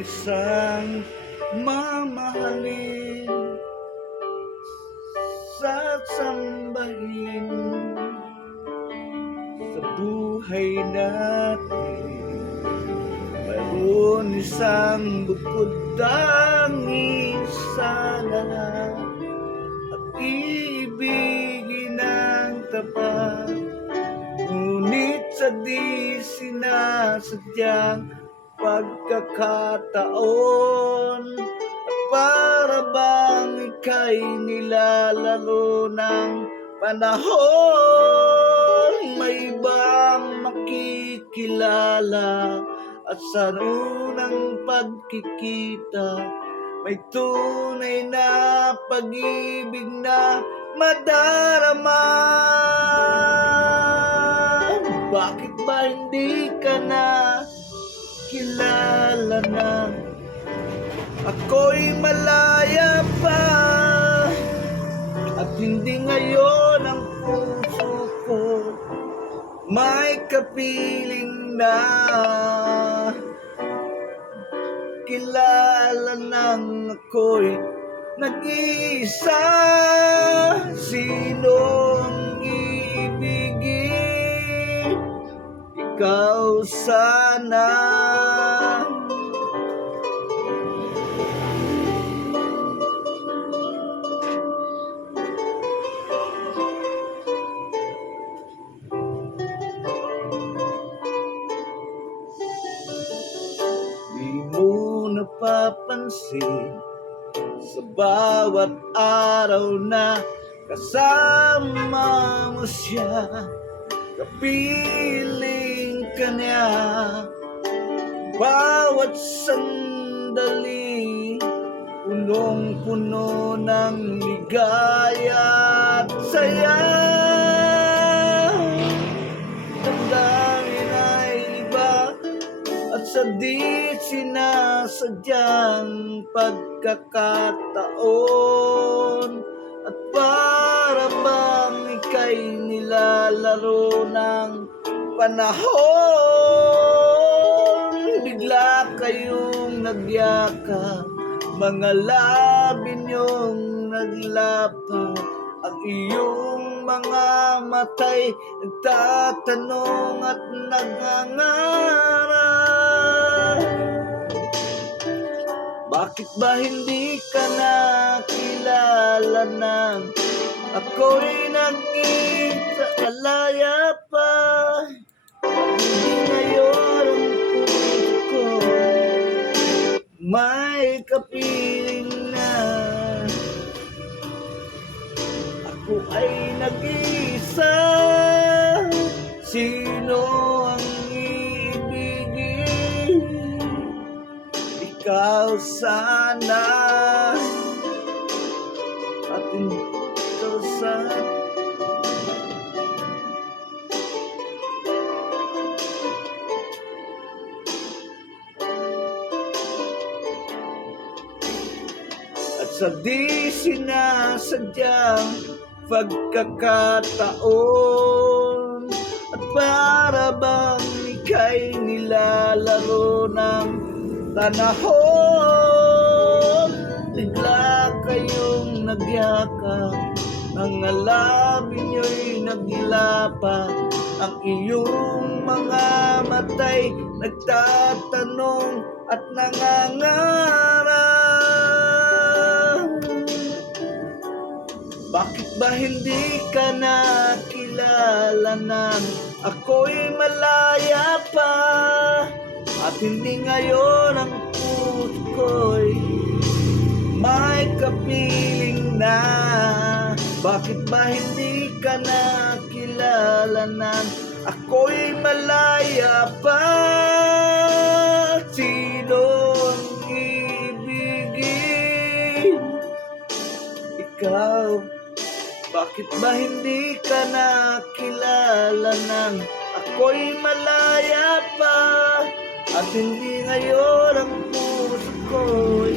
isang mamahalin sa sambahin sa buhay natin. Mayroon isang bukod tanging sa lahat at ibigin ng tapat, ngunit sa di sinasadyang pagkakataon, at para bang ika'y nilalaro ng panahon, may ibang makikilala at sa unang pagkikita may tunay na pag-ibig na madarama. Bakit ba hindi ka na kilala na? Ako'y malaya pa at hindi ngayon ang puso ko may kapiling na. Kilala nang ako'y nag-iisa, sinong iibigin? Ikaw sana. Di mo napapansin sa bawat araw na kasama mo siya, kapiling ka niya. Bawat sandali punong-puno ng ligaya at saya. Damdamin ay iba at sa di sinasadyang pagkakataon, at para bang ika'y nilalaro ng panahon, bigla kayong nagyaka, mga labi niyong naglapat, ang iyong mga mata'y nagtatanong at nangangarap. Bakit ba hindi ka nakilala nang ako'y nag-iisa, alaya pa? Hindi ngayon ang puso ko may kapiling na. Ako ay nag-iisa, sino ang iibigin? Ikaw sana at ikaw sana. At sa di sinasadyang pagkakataon, at para bang ika'y nilalaro ng panahon, bigla kayong nagyaka, mga labi niyo'y naglapat, ang iyong mga mata'y nagtatanong at nangangarap. Bakit ba hindi ka nakilala nang ako'y malaya pa, at hindi ngayon ang puso ko'y may kapiling na? Bakit ba hindi ka nakilala nang ako'y malaya pa? Sino ang ibigin? Ikaw. Bakit ba hindi ka nakilala nang ako'y malaya pa, at hindi ngayon ang puso ko'y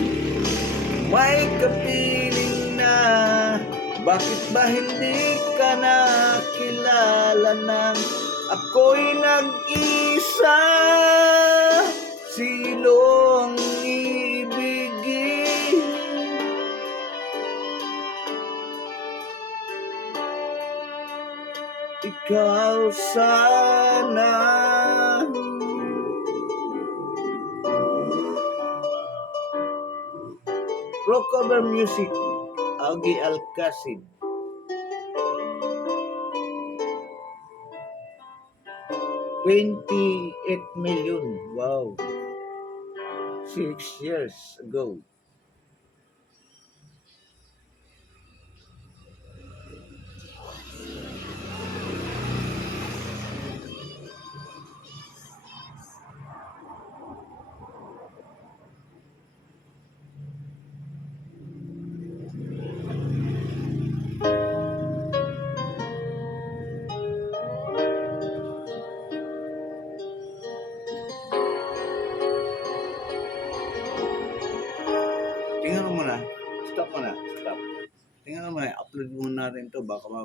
may kapiling na? Bakit ba hindi ka nakilala nang ako'y nag-isa? Sino ang ikaw sana. Rock cover music, Augie Alcacid. 28 million. Wow. 6 years ago. Tingnan mo muna. Stop mo na. Stop. Tingnan mo muna. Upload muna natin to. Baka